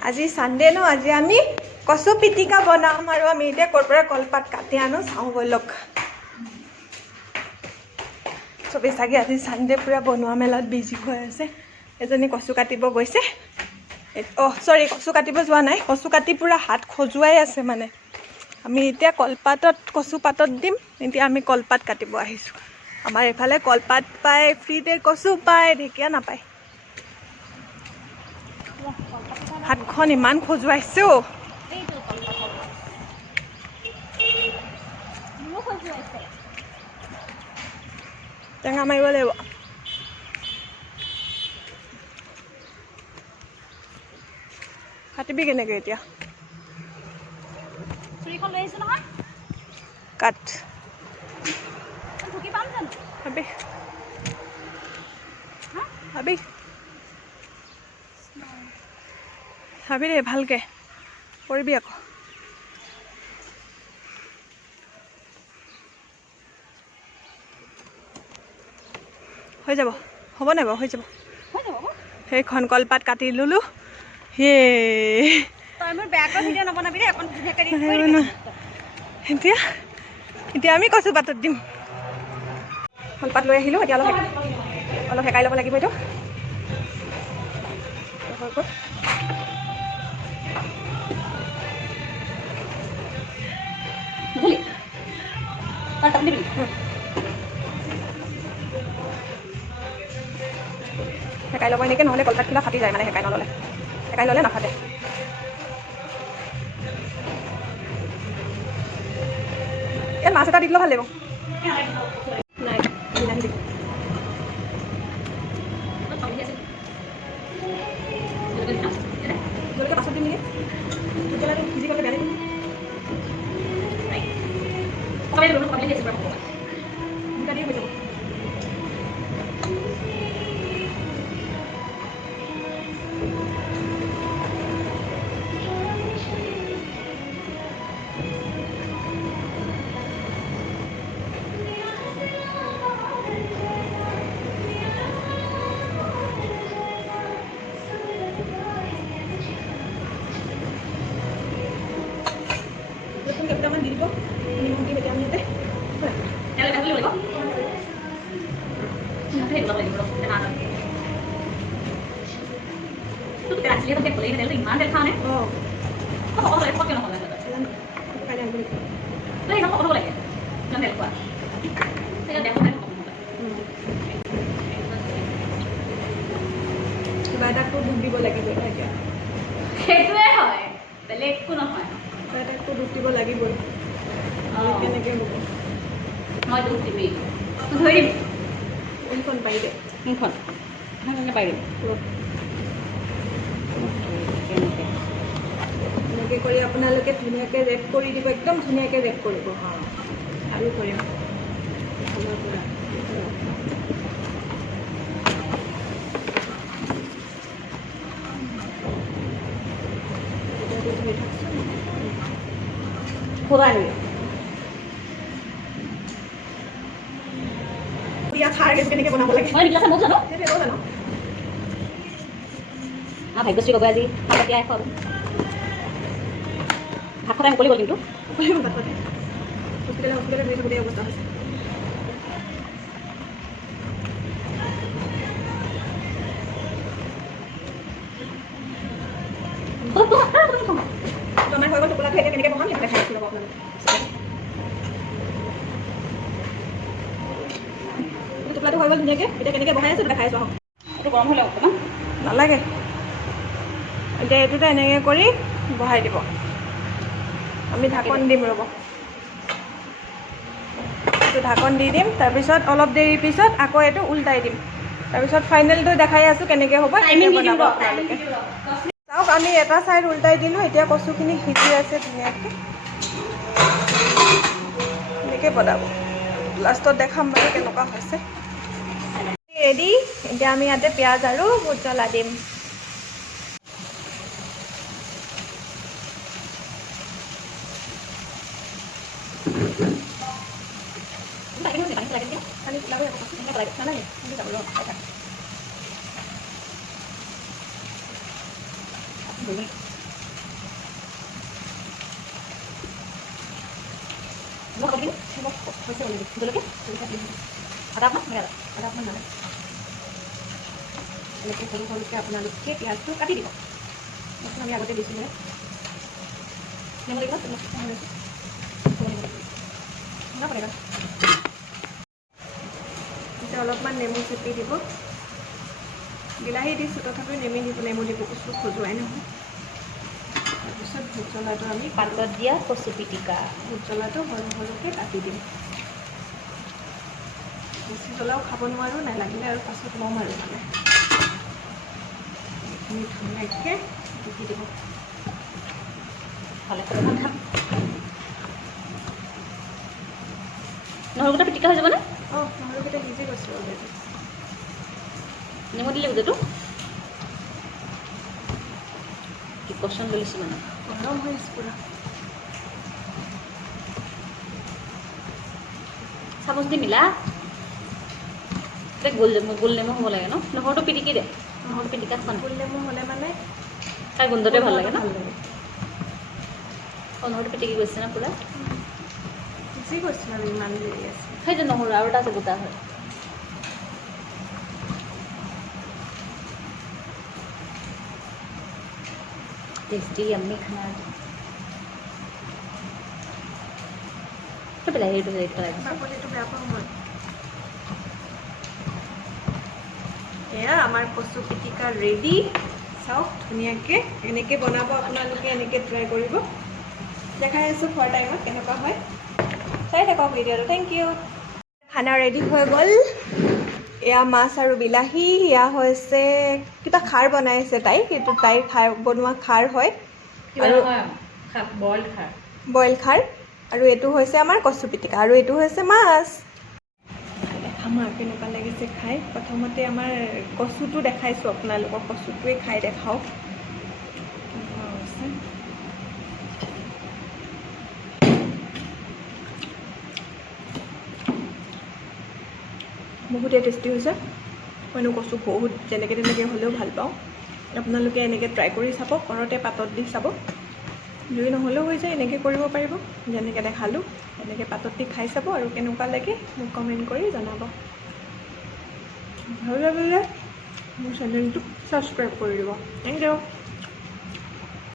আজি সানডে ন আজি আমি কচু পিটিকা বনাম আৰু আমি এতিয়া কৰপৰা কলপাত কাটি আনো চাওঁ বলক চবে চাগে আজি সানডে পুৰা বনোৱা মেলাত বিজি হৈ আছে এজনী কচু কাটিব গৈছে সৰি কচু কাটিব যোৱা নাই কচু কাটি পুৰা হাত খজুৱাই আছে মানে আমি এতিয়া কলপাতত কচু পাতত দিম এতিয়া আমি কলপাত কাটিব আহিছোঁ আমাৰ এফালে কলপাত পায় ফ্ৰীতে কচু পায় ঢেকীয়া নাপায় হাতখন ইমান খজুৱাইছে অ টেঙা মাৰিব লাগিব কাটিবি কেনেকৈ এতিয়া চুৰিখন লৈ আহিছো নহয় কাট ঢুকি পাম জানো ভাবি ভাবি ভাবি দে ভালকে কৰিবি আকৌ হৈ যাব হ'ব নাই বাৰু হৈ যাব সেইখন কলপাত কাটি ললোঁ হে তই মোৰ বেয়াকৈ ভিডিঅ' নবনাবি দেই অকণ ধুনীয়াকৈ এতিয়া এতিয়া আমি কচু পাতত দিম কলপাত লৈ আহিলোঁ এতিয়া অলপ সেকাই ল'ব লাগিব এইটো সেকাই ল'ব এনেকৈ নহ'লে কলপাতবিলাক ফাটি যায় মানে সেকাই ল'লে নাফাটে ইয়াত মাছ এটা দি দিলেও ভাল লাগিব নাই বিলাহী দিম জলকীয়া পাছত দিম নেকি জলকীয়া ভিজি গ'লে বেয়া লাগিব দুটা দিয়ে হৈ যাব কেইটামান দি দিব নিমখ দি এতিয়া আমি ইয়াতে কিবা এটাকো দুখ দিব লাগিব এতিয়া সেইটোৱে হয় বেলেগ একো নহয় কিবা এটাকো দুখ দিব লাগিবই কেনেকৈ হ'ব মই দুখ দিবি ধৰি দিম কোনখন পাৰি দে কোনখন পাৰি দিম এনেকৈ কৰি আপোনালোকে ধুনীয়াকৈ ৰেপ কৰি দিব একদম ধুনীয়াকৈ ৰেপ কৰিব আৰু কৰিম ভালৰ পৰা খুৱাই নিবি খাৰ কেনেকৈ বনাব লাগে মই নিকিলাছে মোক জানো সেইটোৱে জানো ভাগ্যশ্ৰী গগৈ আজি ভাততিয়া এখন ভাত খটাই মুকলি গ'ল কিন্তু হস্পিটেলত গৈ থাকোঁতে অৱস্থা হৈছে আমাৰ হৈ গ'ল টোপোলাটো এতিয়া কেনেকৈ বহাম সেইটো দেখাই আছোঁ ৰ'ব আপোনালোকে টোপোলাটো হৈ গ'ল ধুনীয়াকৈ এতিয়া কেনেকৈ বহাই আছোঁ দেখাই আছোঁ আহক এইটো গৰম হ'লে অকণমান নালাগে এতিয়া এইটোতে এনেকৈ কৰি বহাই দিব আমি ঢাকন দিম ৰ'ব এইটো ঢাকন দি দিম তাৰপিছত অলপ দেৰিৰ পিছত আকৌ এইটো উল্টাই দিম তাৰপিছত ফাইনেলটো দেখাই আছোঁ কেনেকৈ হ'ব বনাব আপোনালোকে চাওক আমি এটা ছাইড উল্টাই দিলোঁ এতিয়া কচুখিনি সিজি আছে ধুনীয়াকৈ এনেকৈ বনাব লাষ্টত দেখাম বাৰু কেনেকুৱা হৈছে ৰেডি এতিয়া আমি ইয়াতে পিঁয়াজ আৰু ভোট জ্বলা দিম এনেকৈ সৰু সৰুকৈ আপোনালোকে পিঁয়াজটো কাটি দিব। মছলা আমি আগতে দিছিলোঁ এতিয়া অলপমান নেমু চেপি দিব। বিলাহী দিছোঁ তথাপিও নেমু দিব বস্তু খজুৱাই নহয়। তাৰপিছত ভোট জলকীয়াটো আমি পাতত দিয়া কচু পিটিকা। ভোট জলকীয়াটো সৰু সৰুকৈ কাটি দিম। বেছি জ্বলাও খাব নোৱাৰোঁ, নালাগিলে আৰু পাছত ল'ম আৰু মানে এইখিনি ধুনীয়াকৈ দি দিব। ভালে খাম। নহৰুকেইটা পিটিকা হৈ যাবনে? অঁ, নহৰুকেইটা সিজি গৈছোঁ অলৰেডি। নেমু দিলে গোটেইটো কি পচন্দ লৈছোঁ মানে গৰম হৈ আছে পূৰা। চামুচ দি মিলা। গোল নেমু হ'ব লাগে ন? নহৰুটো পিটিকি দে। নহৰু পিটিকা খাম। গোল নেমু হ'লে মানে তাৰ গোন্ধটোৱে ভাল লাগে ন? ভাল লাগে। নহৰুটো পিটিকি গৈছে না পূৰা? সিজি গৈছোঁ আৰু ইমান দেৰি আছে। সেইটো নহৰু আৰু এটা আছে গোটা হয়। টেষ্টি আমি খানা বিলাহীটো হেৰি পেলাই দিছোঁ। বাকলিটো বেয়া পাওঁ মই। এয়া আমাৰ কচু পিটিকা ৰেডি। চাওক ধুনীয়াকৈ এনেকৈ বনাব আপোনালোকে, এনেকৈ ট্ৰাই কৰিব। দেখাই আছোঁ খোৱাৰ টাইমত কেনেকুৱা হয়। চাই থাকক ভিডিঅ'টো। Thank U. খানা ৰেডি হৈ গ'ল। এয়া মাছ আৰু বিলাহী, এয়া হৈছে কিবা খাৰ বনাইছে তাই, সেইটো তাইৰ খাৰ বনোৱা খাৰ হয় আৰু বইল খাৰ। আৰু এইটো হৈছে আমাৰ কচু পিটিকা আৰু এইটো হৈছে মাছ। দেখাম আৰু কেনেকুৱা লাগিছে খাই। প্ৰথমতে আমাৰ কচুটো দেখাইছোঁ আপোনালোকক, কচুটোৱে খাই দেখাওক কেনেকুৱা হৈছে। বহুতেই টেষ্টি হৈছে। মইনো কচু বহুত যেনেকৈ তেনেকৈ হ'লেও ভাল পাওঁ। আপোনালোকে এনেকৈ ট্ৰাই কৰি চাব, ঘৰতে পাতত দি চাব। জুই নহ'লেও হৈ যায়, এনেকৈ কৰিব পাৰিব। যেনেকৈ দেখালোঁ এনেকৈ পাতত দি খাই চাব আৰু কেনেকুৱা লাগে মোক কমেণ্ট কৰি জনাব। ভাল লাগিলে মোৰ চেনেলটো ছাবস্ক্ৰাইব কৰি দিব। Thank U.